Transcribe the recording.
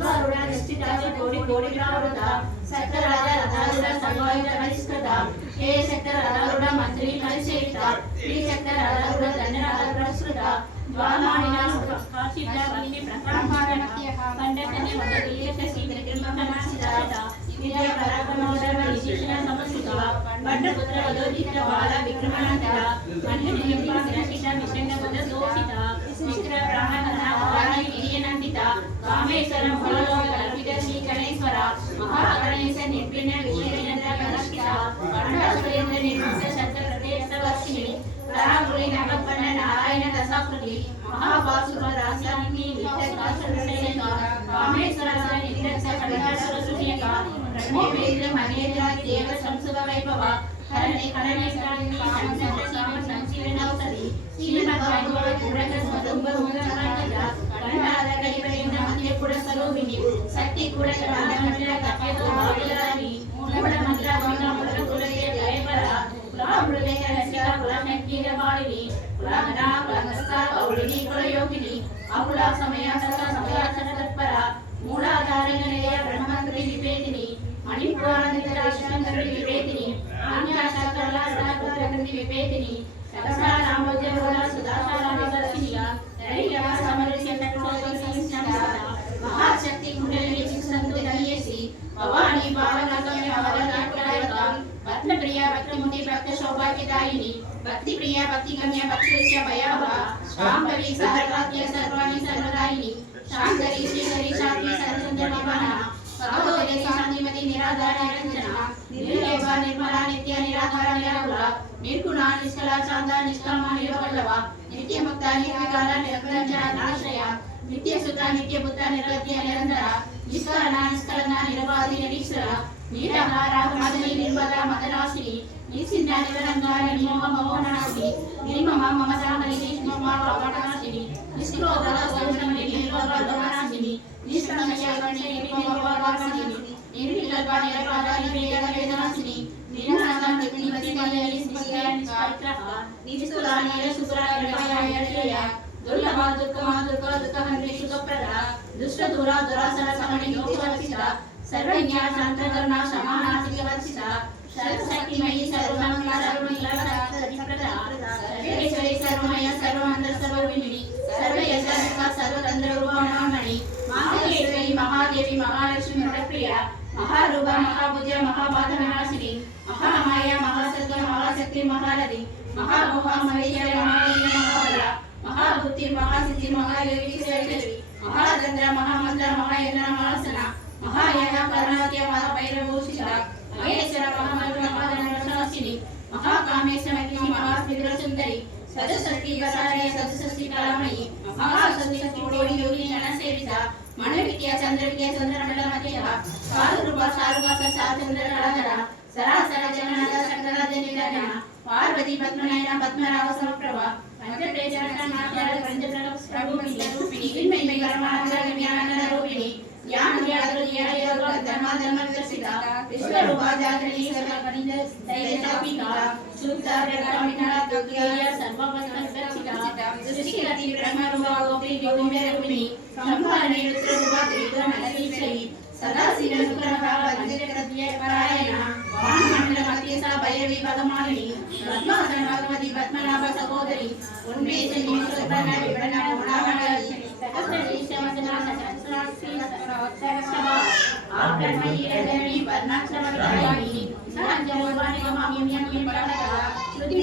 ಅಶ್ವಾರೂಢ ನಿಶ್ಚಿತಾಚ ಕೋಟಿ ಕೋಟಿ ಗ್ರಾಮೃತ ಸಕಲ ರಾಜ ರಥಾರೂಢ ಸರ್ವಾಯುಧ ಪರಿಷ್ಕೃತ ಹೇ ಶಕ್ತ ರಥಾರೂಢ ಮಂತ್ರಿ ಪರಿಶೇಷಿತ ಶ್ರೀ ಶಕ್ತ ರಥಾರೂಢ ದಂಡನಾಥ ಪ್ರಸೃತ ಜ್ವಾಲಾನಿನ ಕಾಶಿದಾಗಿನಿ ಪ್ರಕಾಶಾರಮತ್ಯಃ ಪಂಡತನೆ ವದವಿಯತ ಶ್ರೀ ತ್ರಿಕೃಷ್ಣನಾಶಿದಾತ ವಿಜಯ ಪರಾಕ್ರಮೋದರ ವಿಶೇಷಣ ಸಮಸ್ತ ಪಂಡಪುತ್ರ ವದೋದಿತ ಬಾಲ ವಿಕ್ರಮಣಂತರ ಮಂಡನಿಯಂಪ ವಿರಚಿತ ವಿಷಂಗಪದ ದೋಷಿತ ವಿಕ್ರ ಪ್ರಾಣಹರ ವಾರಾಯಿ ಹಿರಿಯನಂದಿತ ಕಾಮೇಶ್ವರ ಮಹಾಲೋಕ ಕಲ್ಪಿತ ಶ್ರೀ ಗಣೇಶ್ವರ ಮಹಾಗಣೇಶ ನಿರ್ವಿಣ್ಣ ವಿಷಯೇಂದ್ರ ಕಲಕ್ಷಿತ ಕಂಠಾಸುರೇಂದ್ರ ನಿರ್ಮಿತ ಶಸ್ತ್ರ ಪ್ರದೇಶವರ್ಷಿಣಿ ರಾಹುಲಿ ನವಪನ್ನ ನಾರಾಯಣ ದಶಾಕೃತಿ ಮಹಾಪಾಸುರ ರಾಸಾಯನಿ ನಿತ್ಯಕಾಶರಸೇನ ಕಾಮೇಶ್ವರ ನಿರ್ಲಕ್ಷ ಕವಿತಾಸುರ ಸುನಿಯಕ ರಣೇಂದ್ರ ಮನೇಂದ್ರ ದೇವ ಸಂಸುವ ವೈಭವ ಹರಣೆ ಕರಣೇಶ್ವರಿ ಸಂಜೀವನೌಷಧಿ ಶ್ರೀಮದ್ ಭಾಗವತ ಪುರಾಣ ಸ್ವತಂತ್ರ ಮುಖರಾಜ ಕಂಠಾದ ಕೈವರಿಂದ ಮಧ್ಯ ಕೂಡ ಸರೋಹಿಣಿ ಶಕ್ತಿ ಕೂಡ ಮಂತ್ರ ಕಥೆದು ಭಾಗರಾಗಿ ಮೂಲ ಮಂತ್ರ ಮೂಲ ಕುಲಗೆ ಜಯಪರ ಕುಲಾಮೃತೆ ರಸಿಕ ಕುಲಶಕ್ತಿಯ ಬಾಳಿನಿ ಕುಲಮನ ಕುಲಮಸ್ತ ಕೌಳಿನಿ ಕುಲಯೋಗಿನಿ ಅಕುಲ ಸಮಯ ಸಮಯ ತತ್ಪರ ಮೂಲಾಧಾರಣೆಯ ಬ್ರಹ್ಮಂತ್ರಿ ವಿವೇದಿನಿ ಮಣಿಪುರಾಣದ ವಿಶ್ವಂತರಿ ವಿವೇದಿನಿ ಆಜ್ಞಾಶಾಸ್ತ್ರಗಳ ವಿವೇದಿನಿ ಸಹಸ್ರಾರಾಮೋದ್ಯಮಗಳ ಸುಧಾಸಾರಾಮಿದರ್ಶಿನಿಯ ದೈರ್ಯ ಸಮರಸ್ಯ ಮಹಾಶಕ್ತಿ ಕುಂಡಲಿನಿ ಸಂತು ದಯೇಸಿ ಭವಾನಿ ಭಾವನಗಮ್ಯ ಅವರನಾಯಕ ಭಕ್ತಪ್ರಿಯ ಭಕ್ತಮುನಿ ಭಕ್ತ ಸೌಭಾಗ್ಯದಾಯಿನಿ ಭಕ್ತಿ ಪ್ರಿಯ ಭಕ್ತಿಗಮ್ಯ ಭಕ್ತಿಸ್ಯ ಭಯಾವಹ ಶಾಂಭವಿ ಸರ್ವಾದ್ಯ ಸರ್ವಾಣಿ ಸರ್ವದಾಯಿನಿ ಶಾಂಕರಿ ಶ್ರೀಕರಿ ಶಾಂತಿ ಸರ್ವಚಂದ್ರ ನಿವಾನ ಸಹೋದರಿ ಶಾಂತಿಮತಿ ನಿರಾಧಾರ ನಿರಂಜನ ನಿರ್ಲೇಪ ನಿರ್ಮಲ ನಿತ್ಯ ನಿರಾಧಾರ ನಿರಾಕುಲ ನಿರ್ಗುಣ ನಿಷ್ಕಲ ಶಾಂತ ನಿಷ್ಕಾಮ ನಿರವಲ್ಲವ ನಿತ್ಯ ಮುಕ್ತ ನಿರ್ವಿಕಾರ ನಿರಂಜನ ನಾಶ್ರಯ ನಿತ್ಯ ಸುತ ನಿತ್ಯ ಬುದ್ಧ ನಿರವಧ್ಯ ನಿರಂತರ ನಿಷ್ಕಲನ ನಿಷ್ಕಲನ ನಿರವಾದಿ ನಿರೀಶ್ವರ ನೀರಹಾರ ಮದನಿ ನಿರ್ಮಲ ಮದನಾಶಿನಿ ನಿಸಿಂಧ ನಿರಂಗ ನಿರ್ಮೋಹ ಮೋಹನಾಶಿನಿ ನಿರ್ಮಮ ಮಮತಾಮನಿ ನಿಷ್ಮಮ ಪಾಪನಾಶಿನಿ ನಿಷ್ಕ್ರೋಧ ಸಂಶಮನಿ ನಿರ್ಮಲ ದಮನಾಶಿನಿ ನಿಷ್ಕಂಶ ಗಣೆ ನಿರ್ಮಮ ವಾಸನಿನಿ ನಿರ್ವಿಕಲ್ಪ ನಿರಪಾದ ನಿರ್ವೇದ ವೇದನಾಶಿನಿ ನಿರನಾದ ನಿರ್ವಿಮತಿ ಮಲಯಲಿ ಸ್ಮೃತಿಯ ನಿಷ್ಕಾತ್ರಃ ನಿಷ್ಕುಲ ನೀಲ ಸುಕುಲ ನಿರ್ಮಯ ದುರ್ಲಭ ದುಃಖಮ ದುಃಖ ದುಃಖಹಂತ್ರಿ ಸುಖಪ್ರದ ದುಷ್ಟ ದೂರ ದುರಾಸರ ಸಮಣಿ ಯೋಗವರ್ಷಿತ ಸರ್ವಜ್ಞ ಶಾಂತ ಕರುಣ ಸಮಾನಾಸಿಕ ವರ್ಷಿತ ಸರ್ವಶಕ್ತಿಮಯಿ ಸರ್ವಮಂಗಳ ಸರ್ವನಿಲಪ್ರದ ಸರ್ವೇಶ್ವರಿ ಸರ್ವಮಯ ಸರ್ವಮಂತ್ರ ಸರ್ವವಿನಿ ಸರ್ವಯಶಾಸಕ ಸರ್ವತಂತ್ರ ರೂಪಮಣಿ ಮಹಾದೇವಿ ಮಹಾದೇವಿ ಮಹಾಲಕ್ಷ್ಮಿ ಪ್ರಿಯ ಮಹಾರೂಪ ಮಹಾಭುಜ ಮಹಾಪಾದ ವಿನಾಶಿನಿ ಮಹಾಮಾಯ ಮಹಾಸತ್ವ ಮಹಾಶಕ್ತಿ ಮಹಾರಥಿ ಮಹಾಮೋಹ ಮಹೇಶ್ವರ ಮಹಾಬಲ ಮಹಾಭೂತಿ ಮಹಾಸಿದ್ಧಿ ಮಹಾಯೋಗಿ ಮಹಾದಂದ್ರ ಮಹಾಮಂತ್ರ ಮಹಾಯಜ್ಞ ಮಹಾಸನ ಮಹಾಯನ ಕರುಣಾದ್ಯ ಮಹಾಭೈರಭೂಷಿತ ಮಹೇಶ್ವರ ಮಹಾಮಂತ್ರ ಮಹಾಧನಶಾಸಿನಿ ಮಹಾಕಾಮೇಶ್ವರಿ ಮಹಾಸ್ಮಿದ್ರ ಸುಂದರಿ ಸದಸತಿ ವರಾಯ ಸದಸತಿ ಕಲಾಮಯಿ ಮಹಾಸತಿ ಕೋಟಿ ಯೋಗಿ ನನ ಸೇವಿತ ಮಣವಿದ್ಯ ಚಂದ್ರವಿದ್ಯ ಚಂದ್ರಮಂಡಲ ಮಧ್ಯ ಸಾರುರೂಪ ಸಾರುವಾಸ ಸಾಚಂದ್ರ ಕಳಧರ ಸರಾಸರ ಜನನಾದ ಶಂಕರಾಜ ನಿರಜನ ಪಾರ್ವತಿ ಪದ್ಮನಯನ ಪದ್ಮನಾಭ ಸಮಪ್ರಭ ರೂಪಿಣಿ ಚಿನ್ಮಯಿ ಜ್ಞಾನ ರೂಪಿಣಿ ಧರ್ಮ ಧರ್ಮ ವಿಕಸಿತ ವಿಶ್ವರೂಪ ಜಾಗರಣಿ ಸರ್ವಕನಿಂದ ದೈವತಾಪಿಕಾ ಶುದ್ಧ ಪ್ರಕಾಮಿನ ದುರ್ಗೇಯ ಸರ್ವಪಸ್ಕರ್ಷಿತ ಸೃಷ್ಟಿಗತಿ ಬ್ರಹ್ಮರೂಪ ಗೋಪಿ ಗೋವಿಂದ ರೂಪಿಣಿ ಸಂಹಾರಣೆ ರುದ್ರರೂಪ ತ್ರಿಪುರ ಮಲಕೀಶ್ವರಿ ಸದಾಶಿವ ಶುಕ್ರಭಾವ ಪಂಚಕೃತ್ಯ ಪರಾಯಣ ವಾಮಮಂಡಲ ಮಧ್ಯಸ ಭೈರವಿ ಪದಮಾಲಿನಿ ಪದ್ಮಾಸನ ಭಗವತಿ ಪದ್ಮನಾಭ ಸಹೋದರಿ ಉನ್ಮೇಷ ನಿಮಿಷೋತ್ಪನ್ನ ವಿಪನ್ನ ಮೂಢಾಮಣಿ ಸಹಸ್ರಶೀರ್ಷ ವಚನ ಸಹಸ್ರಾಕ್ಷಿ ಸಹಸ್ರವತ್ಸರಸಭಾ ಆಬ್ರಹ್ಮಯಿ ರಜನಿ ಪದ್ಮಾಕ್ಷರವತ್ಸರಾಯಿನಿ ಸಾಂಜಲೋಪಾನಿ ಮಹಾಮುನ್ಯಮಿ ಪರಮತ ಶ್ರುತಿ